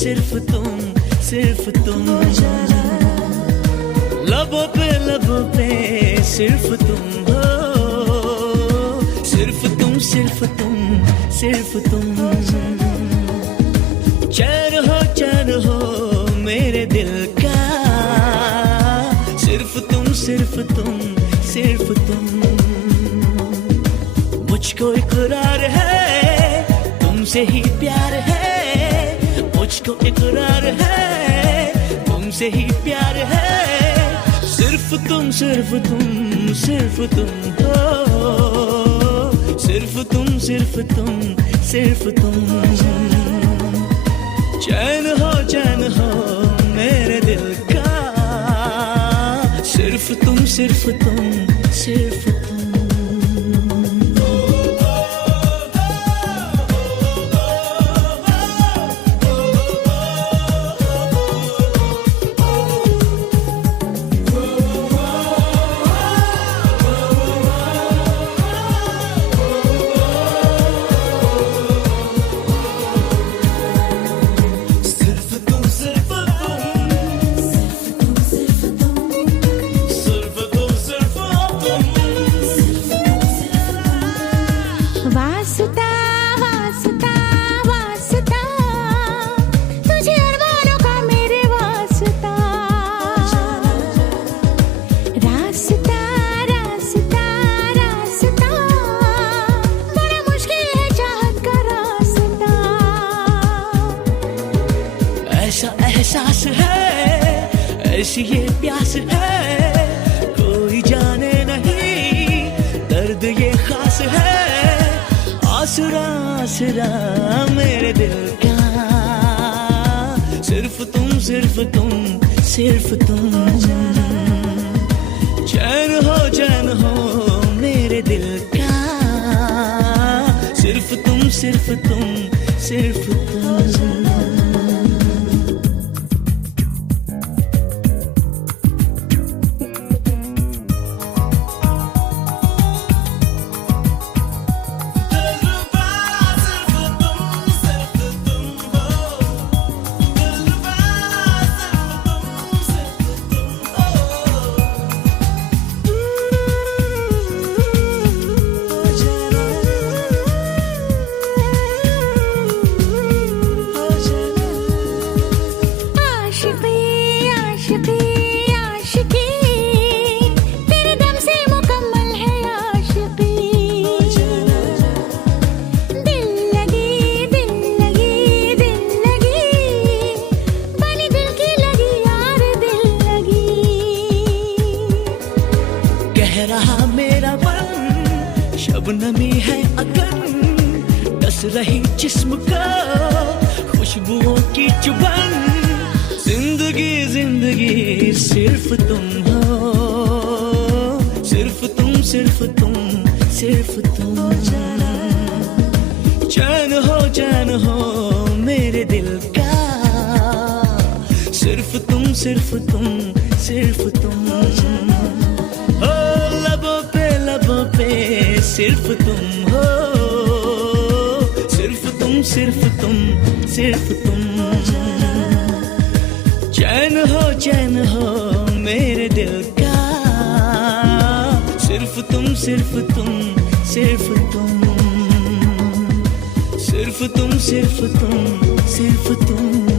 सिर्फ तुम, सिर्फ तुम। लबों पे सिर्फ तुम हो, सिर्फ तुम, सिर्फ तुम, सिर्फ तुम। चैन हो मेरे दिल का, सिर्फ तुम, सिर्फ तुम, सिर्फ तुम। मुझको इकरार है तुमसे ही प्यार है, मुझको इकरार है तुमसे ही प्यार है। सिर्फ तुम, सिर्फ तुम, सिर्फ तुम हो, सिर्फ तुम, सिर्फ तुम, सिर्फ तुम। चैन हो मेरे दिल का, सिर्फ तुम, सिर्फ तुम, सिर्फ तुम। वास्ता वास्ता वास्ता, तुझे अरमानों का मेरे वास्ता। रास्ता रास्ता रास्ता, बड़ा मुश्किल है चाहत का रास्ता। ऐसा एहसास है, ऐसी ये प्यास है, कोई जाने नहीं दर्द ये खास है। आसरा आसरा मेरे दिल का, सिर्फ तुम, सिर्फ तुम, सिर्फ तुम। चैन हो मेरे दिल का, सिर्फ तुम, सिर्फ तुम, सिर्फ तुम। रहा मेरा मन, शबनमी है अगन, डस रही जिस्म का खुशबुओं की चुभन। जिंदगी जिंदगी सिर्फ तुम हो, सिर्फ तुम, सिर्फ तुम, सिर्फ तुम। चैन हो मेरे दिल का, सिर्फ तुम, सिर्फ तुम, सिर्फ तुम। लबों पे सिर्फ तुम हो, सिर्फ तुम, सिर्फ तुम, सिर्फ तुम। चैन हो मेरे दिल का, सिर्फ तुम, सिर्फ तुम, सिर्फ तुम। सिर्फ तुम, सिर्फ तुम, सिर्फ तुम।